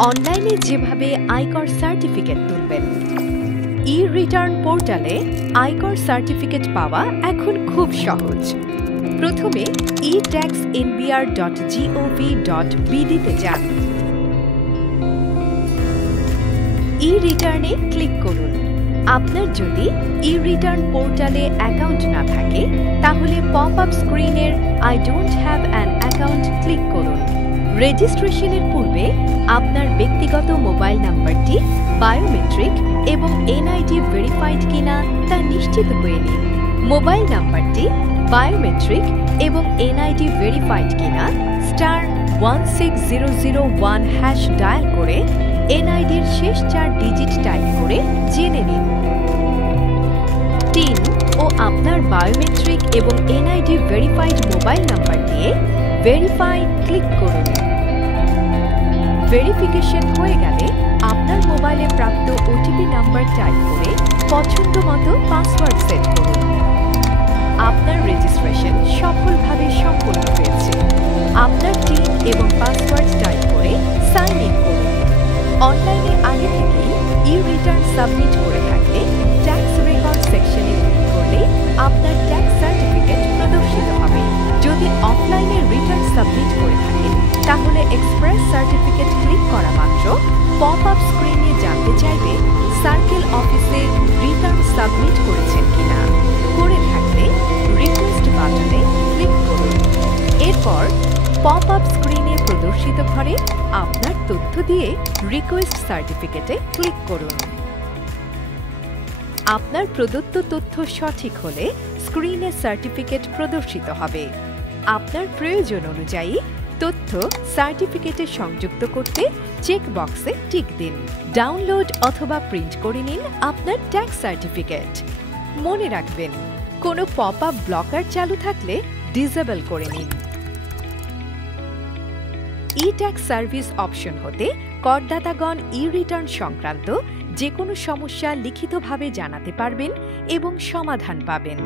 অনলাইনে যেভাবে আয়কর সার্টিফিকেট তুলবেন। ই রিটার্ন পোর্টালে আয়কর সার্টিফিকেট পাওয়া এখন খুব সহজ। প্রথমে e-taxnbr.gov.bd তে যান। ই রিটার্নে ক্লিক করুন। আপনার যদি ই রিটার্ন পোর্টালে অ্যাকাউন্ট না থাকে তাহলে পপ আপ স্ক্রিনের I don't have an account click করুন। রেজিস্ট্রেশনের পূর্বে আপনার ব্যক্তিগত মোবাইল নাম্বারটি বায়োমেট্রিক এবং এনআইডি ভেরিফাইড কিনা তা নিশ্চিত হয়ে নিন। মোবাইল নাম্বারটি বায়োমেট্রিক এবং এনআইডি ভেরিফাইড কিনা *16001# ডায়াল করে এনআইডির শেষ 4 ডিজিট টাইপ করে জেনে নিন। 3 ও আপনার বায়োমেট্রিক এবং এনআইডি ভেরিফাইড মোবাইল নাম্বার দিয়ে ভেরিফাই ক্লিক করুন। ভেরিফিকেশন হয়ে গেলে আপনার মোবাইলে প্রাপ্ত ওটিপি নাম্বার টাইপ করে পছন্দমতো পাসওয়ার্ড সেট করুন। আপনার রেজিস্ট্রেশন সফলভাবে সম্পন্ন হয়েছে। আপনার টিন এবং পাসওয়ার্ড টাইপ করে সাইন ইন করুন। অনলাইনে আগে থেকেই ই রিটার্ন সাবমিট করে থাকলে ট্যাক্স রেকর্ড সেকশনে ক্লিক করলে আপনার ট্যাক্স সার্টিফিকেট প্রদর্শিত হবে। যদি অফলাইনে রিটার্ন সাবমিট করে থাকেন তাহলে এক্সপ্রেস সার্টিফিকেট ক্লিক করা মাত্র পপ আপ স্ক্রিনে জানতে চাইবে সার্কেল অফিসে রিটার্ন সাবমিট করেছেন কিনা। করে থাকলে রিকোয়েস্ট বাটনে ক্লিক করুন। এরপর পপ আপ স্ক্রিনে প্রদর্শিত ঘরে আপনার তথ্য দিয়ে রিকোয়েস্ট সার্টিফিকেটে ক্লিক করুন। আপনার প্রদত্ত তথ্য সঠিক হলে স্ক্রিনে সার্টিফিকেট প্রদর্শিত হবে। আপনার প্রয়োজন অনুযায়ী তথ্য সার্টিফিকেটে সংযুক্ত করতে চেক বক্সে টিক দিন। ডাউনলোড অথবা প্রিন্ট করে নিন আপনার ট্যাক্স সার্টিফিকেট। মনে রাখবেন, কোনো পপ আপ ব্লকার চালু থাকলে ডিসেবল করে নিন। ই ট্যাক্স সার্ভিস অপশন হতে করদাতাগণ ই রিটার্ন সংক্রান্ত যে কোনো সমস্যা লিখিতভাবে জানাতে পারবেন এবং সমাধান পাবেন।